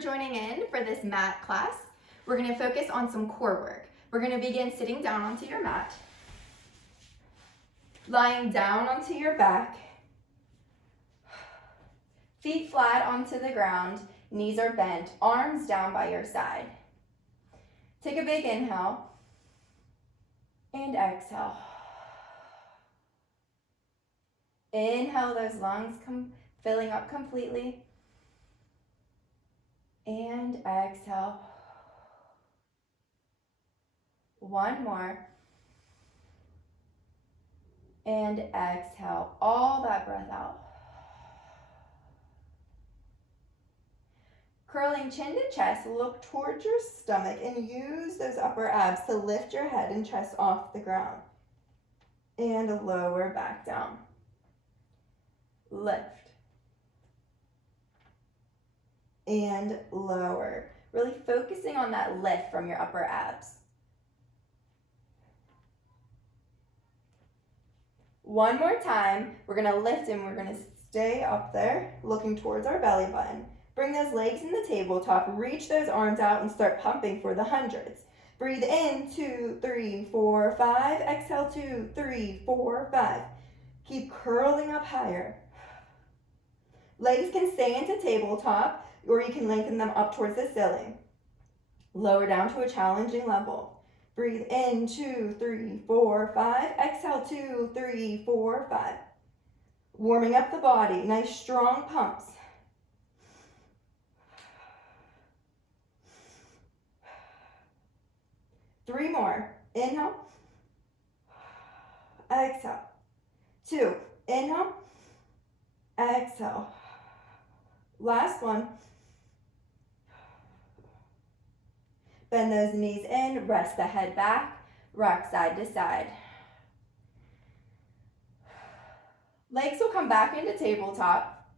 joining in for this mat class. We're going to focus on some core work. We're going to begin sitting down onto your mat, lying down onto your back, feet flat onto the ground, knees are bent, arms down by your side. Take a big inhale and exhale. Inhale, those lungs filling up completely. And exhale. One more. And exhale all that breath out. Curling chin to chest, look towards your stomach and use those upper abs to lift your head and chest off the ground. And lower back down. Lift. And lower. Really focusing on that lift from your upper abs. One more time, we're gonna lift and we're gonna stay up there, looking towards our belly button. Bring those legs in the tabletop, reach those arms out and start pumping for the hundreds. Breathe in, 2, 3, 4, 5. Exhale, 2, 3, 4, 5. Keep curling up higher. Legs can stay into tabletop, or you can lengthen them up towards the ceiling. Lower down to a challenging level. Breathe in, 2, 3, 4, 5. Exhale, 2, 3, 4, 5. Warming up the body, nice strong pumps. Three more. Inhale. Exhale. 2. Inhale. Exhale. Last one. Bend those knees in, rest the head back, rock side to side. Legs will come back into tabletop,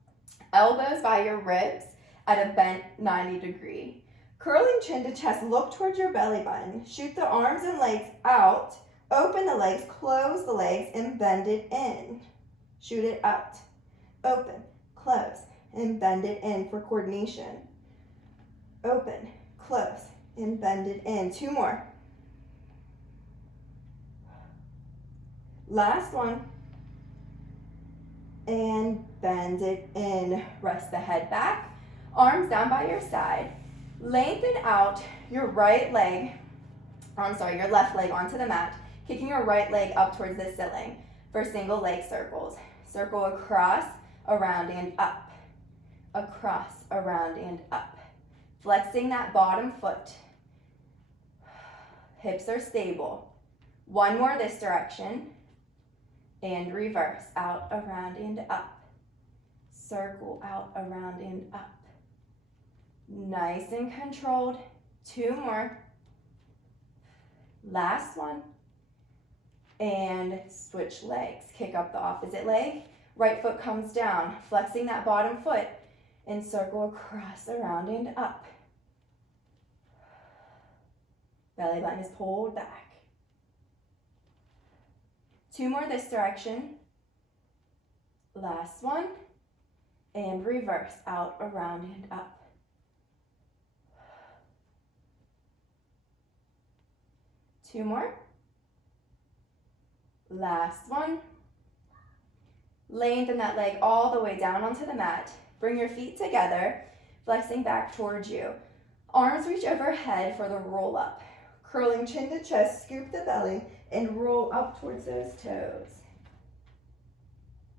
elbows by your ribs at a bent 90 degree. Curling chin to chest, look towards your belly button. Shoot the arms and legs out, open the legs, close the legs, and bend it in. Shoot it out, open, close, and bend it in for coordination. Open, close, and bend it in. 2 more. Last one. And bend it in. Rest the head back, arms down by your side. Lengthen out your your left leg onto the mat, kicking your right leg up towards the ceiling for single leg circles. Circle across, around, and up. Across, around, and up. Flexing that bottom foot. Hips are stable. One more this direction. And reverse, out, around, and up. Circle, out, around, and up. Nice and controlled. 2 more. Last one. And switch legs. Kick up the opposite leg. Right foot comes down, flexing that bottom foot. And circle across, around, and up. Belly button is pulled back. 2 more this direction. Last one. And reverse, out, around, and up. 2 more. Last one. Lengthen that leg all the way down onto the mat. Bring your feet together, flexing back towards you. Arms reach overhead for the roll up. Curling chin to chest, scoop the belly, and roll up towards those toes.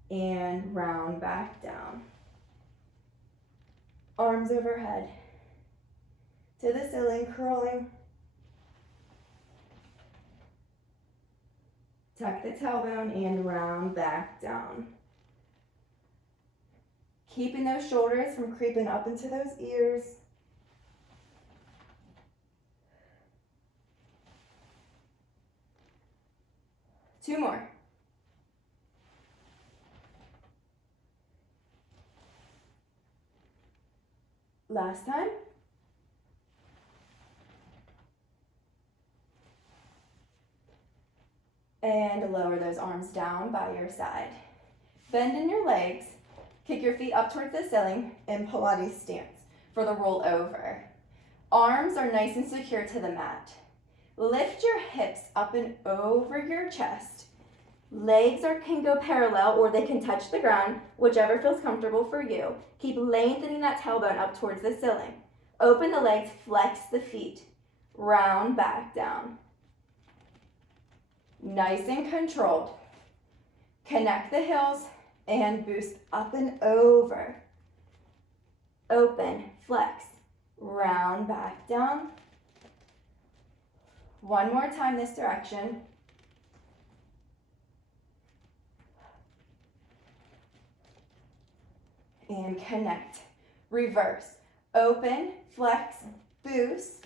And round back down. Arms overhead. To the ceiling, curling. Tuck the tailbone and round back down. Keeping those shoulders from creeping up into those ears. Two more. Last time. And lower those arms down by your side. Bend in your legs. Kick your feet up towards the ceiling in Pilates stance. for the roll over. Arms are nice and secure to the mat. Lift your hips up and over your chest. Legs can go parallel or they can touch the ground, whichever feels comfortable for you. Keep lengthening that tailbone up towards the ceiling. Open the legs, flex the feet. Round back down. Nice and controlled. Connect the heels and boost up and over. Open, flex, round back down. One more time this direction. And connect. Reverse. Open, flex, boost,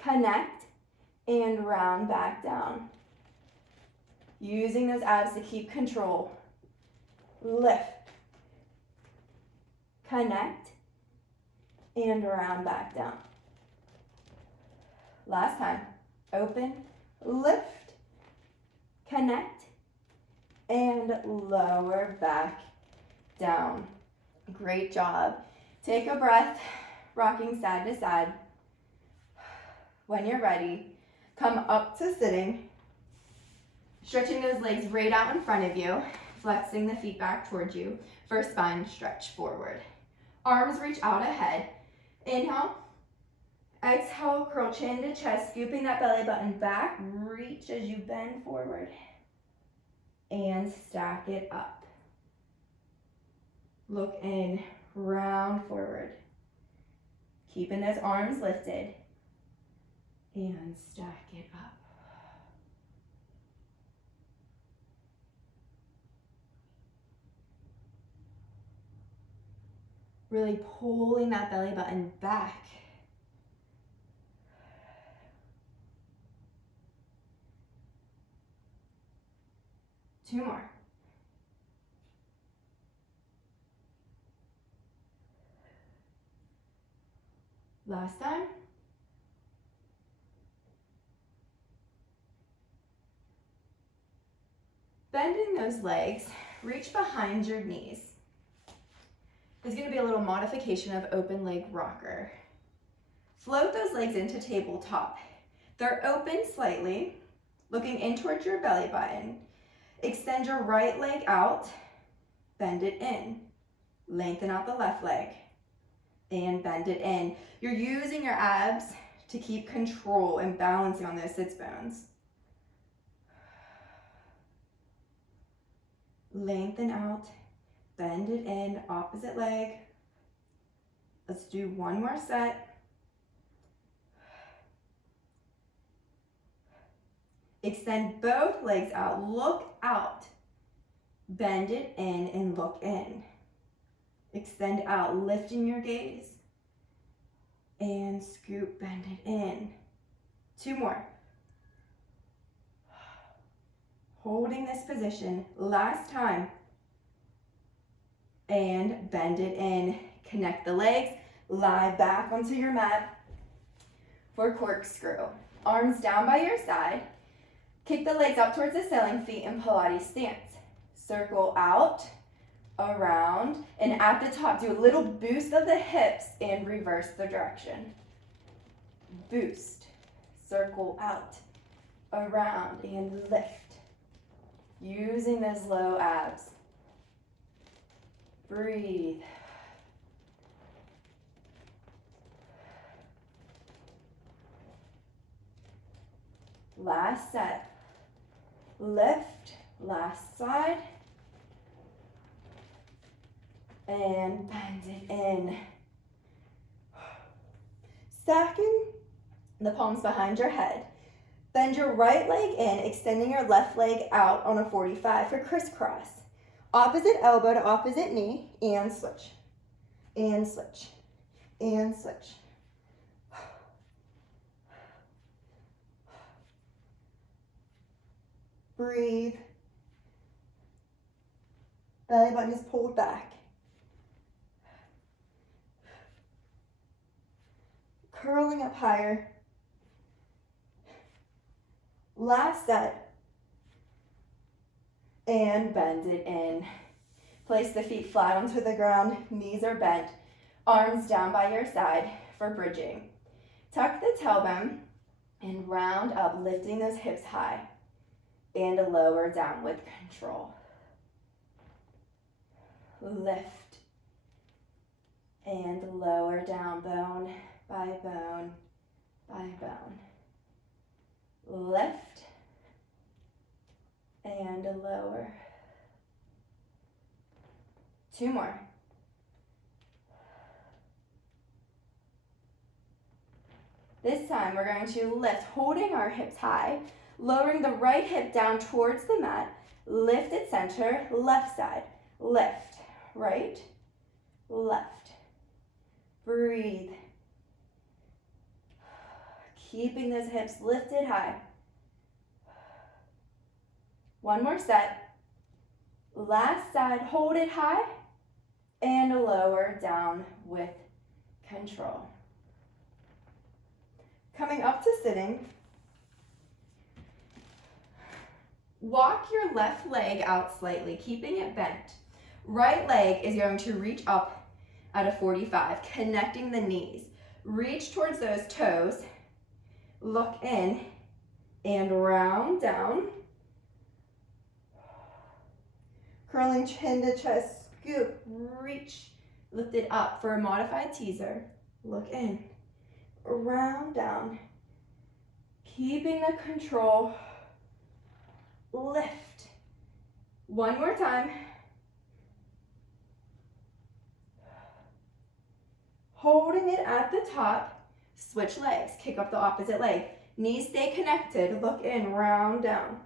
connect, and round back down. Using those abs to keep control. Lift, connect, and round back down. Last time. Open, lift, connect, and lower back down. Great job. Take a breath, rocking side to side. When you're ready, come up to sitting, stretching those legs right out in front of you, flexing the feet back towards you for spine stretch forward. Arms reach out ahead. Inhale. Exhale, curl chin to chest, scooping that belly button back. Reach as you bend forward. And stack it up. Look in, round forward. Keeping those arms lifted. And stack it up. Really pulling that belly button back. Two more. Last time. Bending those legs, reach behind your knees. There's going to be a little modification of open leg rocker. Float those legs into tabletop. They're open slightly, looking in towards your belly button. Extend your right leg out, bend it in. Lengthen out the left leg and bend it in. You're using your abs to keep control and balancing on those sits bones. Lengthen out, bend it in, opposite leg. Let's do one more set. Extend both legs out, look out. Bend it in and look in. Extend out, lifting your gaze. And scoop, bend it in. Two more. Holding this position, last time. And bend it in. Connect the legs, lie back onto your mat for corkscrew. Arms down by your side. Kick the legs up towards the ceiling, feet in Pilates stance. Circle out, around, and at the top, do a little boost of the hips and reverse the direction. Boost, circle out, around, and lift. Using those low abs. Breathe. Last set. Lift, last side. And bend it in. Stacking the palms behind your head. Bend your right leg in, extending your left leg out on a 45 for crisscross. Opposite elbow to opposite knee, and switch. And switch. And switch. Breathe. Belly button is pulled back. Curling up higher. Last set. And bend it in. Place the feet flat onto the ground. Knees are bent. Arms down by your side for bridging. Tuck the tailbone and round up, lifting those hips high and lower down with control. Lift and lower down, bone by bone by bone. Lift and lower. 2 more. This time we're going to lift, holding our hips high, lowering the right hip down towards the mat, lift at center, left side, lift, right, left. Breathe. Keeping those hips lifted high. 1 more set. Last side, hold it high and lower down with control. Coming up to sitting, walk your left leg out slightly, keeping it bent. Right leg is going to reach up at a 45, connecting the knees. Reach towards those toes, look in, and round down. Curling chin to chest, scoop, reach, lift it up for a modified teaser. Look in, round down. Keeping the control, lift. 1 more time. Holding it at the top, switch legs, kick up the opposite leg. Knees stay connected, look in, round down.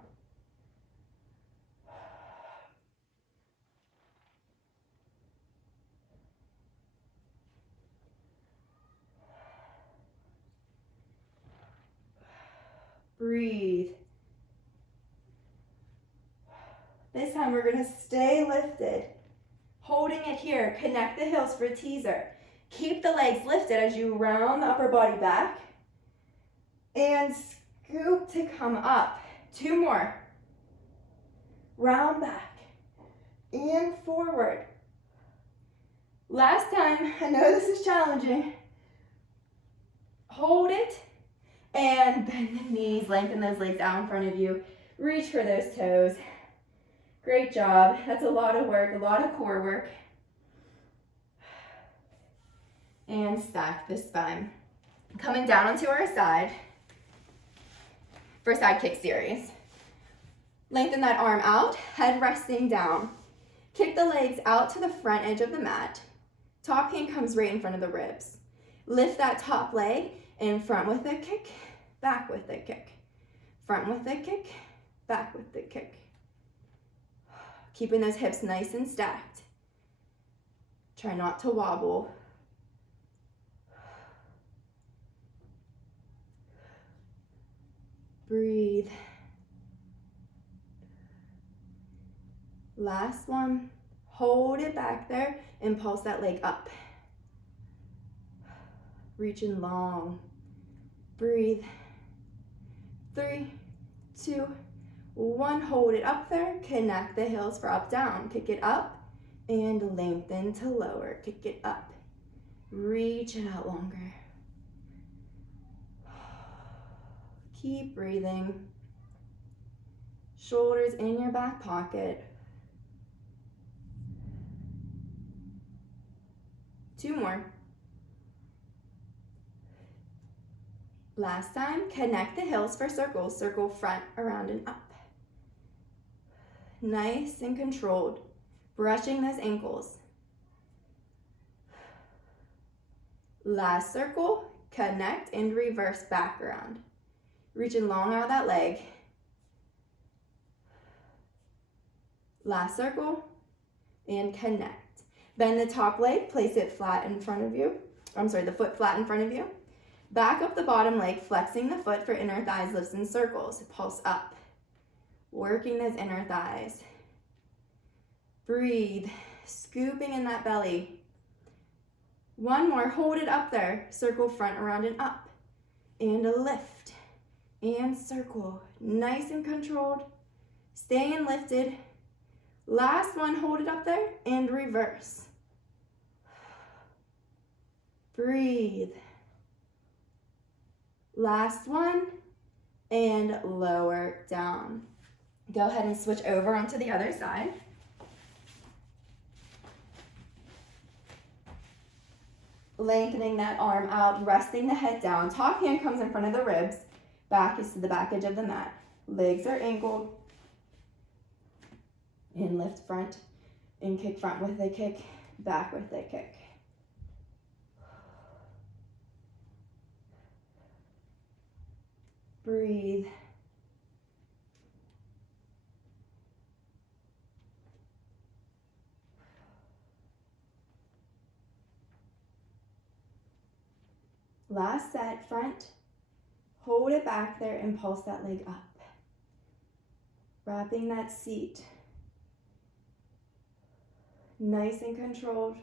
Breathe. This time we're going to stay lifted. Holding it here, connect the heels for a teaser. Keep the legs lifted as you round the upper body back. And scoop to come up. 2 more. Round back. And forward. Last time, I know this is challenging. Hold it. And bend the knees, lengthen those legs out in front of you. Reach for those toes. Great job. That's a lot of work, a lot of core work. And stack the spine. Coming down onto our side for side kick series. Lengthen that arm out, head resting down. Kick the legs out to the front edge of the mat. Top hand comes right in front of the ribs. Lift that top leg in front with a kick, back with a kick. Front with a kick, back with the kick. Keeping those hips nice and stacked. Try not to wobble. Breathe. Last one. Hold it back there and pulse that leg up. Reaching long. Breathe. 3, 2, 1. Hold it up there. Connect the heels for up, down. Kick it up and lengthen to lower. Kick it up. Reach it out longer. Keep breathing. Shoulders in your back pocket. 2 more. Last time, connect the heels for circles. Circle front, around, and up. Nice and controlled. Brushing those ankles. Last circle, connect and reverse back around. Reaching long out of that leg. Last circle, and connect. Bend the top leg, place it flat in front of you. The foot flat in front of you. Back up the bottom leg, flexing the foot for inner thighs, lifts in circles. Pulse up. Working those inner thighs. Breathe. Scooping in that belly. 1 more. Hold it up there. Circle front, around, and up. And a lift. And circle. Nice and controlled. Staying lifted. Last one. Hold it up there. And reverse. Breathe. Last one, and lower down. Go ahead and switch over onto the other side. Lengthening that arm out, resting the head down. Top hand comes in front of the ribs. Back is to the back edge of the mat. Legs are angled. And lift front. And kick front with a kick. Back with a kick. Breathe. Last set, front. Hold it back there and pulse that leg up. Wrapping that seat. Nice and controlled.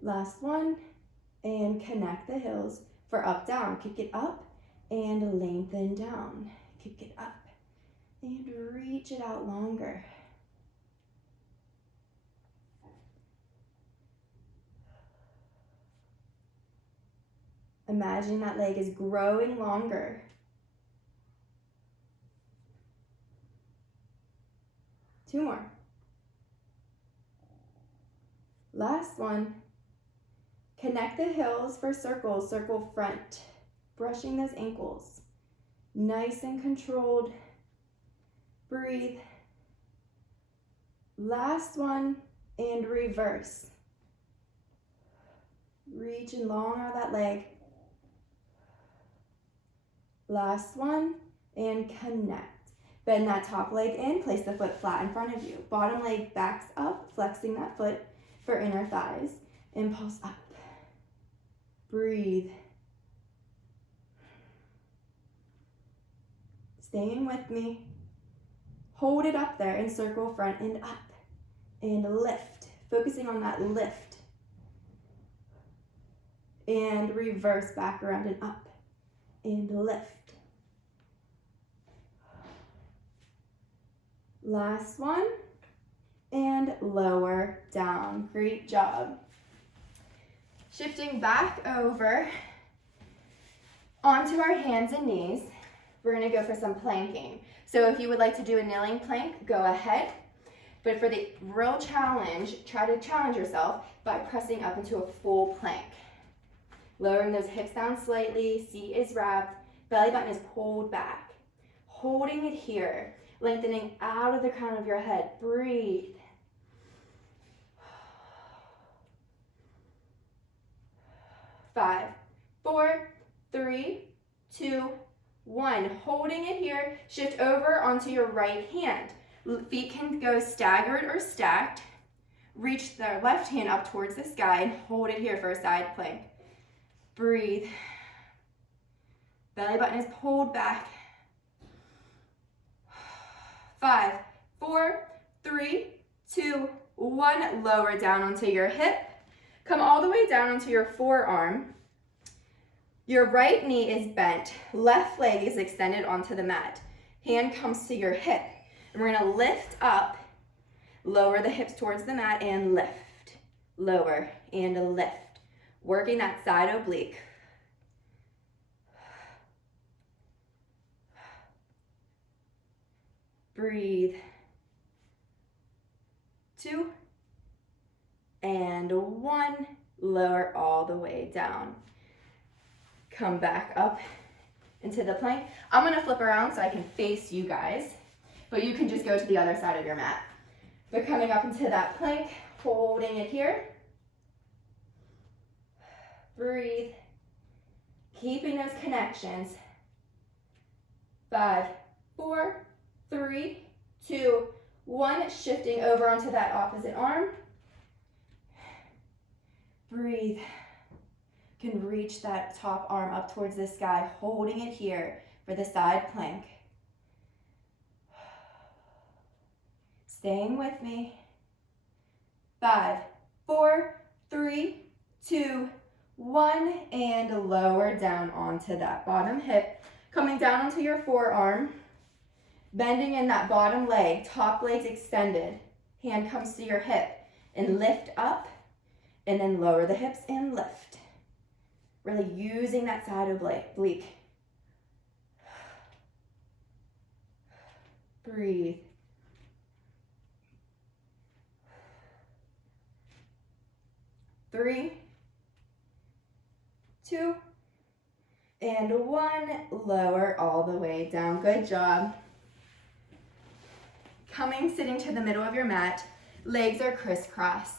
Last one. And connect the heels for up, down. Kick it up and lengthen down. Kick it up and reach it out longer. Imagine that leg is growing longer. Two more. Last one. Connect the heels for circles, circle front. Brushing those ankles. Nice and controlled. Breathe. Last one, and reverse. Reach and long out that leg. Last one, and connect. Bend that top leg in, place the foot flat in front of you. Bottom leg backs up, flexing that foot for inner thighs. Impulse up. Breathe. Staying with me. Hold it up there and circle front and up. And lift. Focusing on that lift. And reverse back around and up. And lift. Last one. And lower down. Great job. Shifting back over onto our hands and knees, we're going to go for some planking. So if you would like to do a kneeling plank, go ahead. But for the real challenge, try to challenge yourself by pressing up into a full plank. Lowering those hips down slightly, seat is wrapped, belly button is pulled back. Holding it here, lengthening out of the crown of your head. Breathe. 5, 4, 3, 2, 1. Holding it here, shift over onto your right hand. Feet can go staggered or stacked. Reach the left hand up towards the sky and hold it here for a side plank. Breathe. Belly button is pulled back. 5, 4, 3, 2, 1. Lower down onto your hip. Come all the way down onto your forearm. Your right knee is bent. Left leg is extended onto the mat. Hand comes to your hip. And we're going to lift up. Lower the hips towards the mat and lift. Lower and lift. Working that side oblique. Breathe. 2 and 1. Lower all the way down. Come back up into the plank. I'm going to flip around so I can face you guys, but you can just go to the other side of your mat. But coming up into that plank, holding it here. Breathe. Keeping those connections. 5, 4, 3, 2, 1. Shifting over onto that opposite arm. Breathe. Can reach that top arm up towards the sky, holding it here for the side plank. Staying with me. 5, 4, 3, 2, 1, and lower down onto that bottom hip. Coming down onto your forearm, bending in that bottom leg, top leg's extended. Hand comes to your hip and lift up, and then lower the hips and lift. Really using that side oblique. Breathe. Three, two, and one. Lower all the way down. Good job. Sitting to the middle of your mat, legs are crisscross.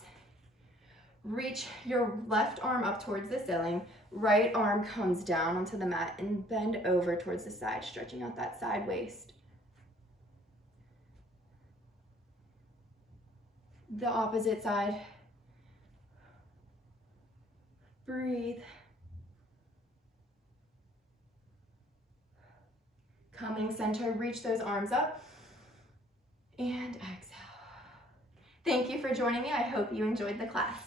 Reach your left arm up towards the ceiling, right arm comes down onto the mat and bend over towards the side, stretching out that side waist. The opposite side. Breathe. Coming center, reach those arms up and exhale. Thank you for joining me. I hope you enjoyed the class.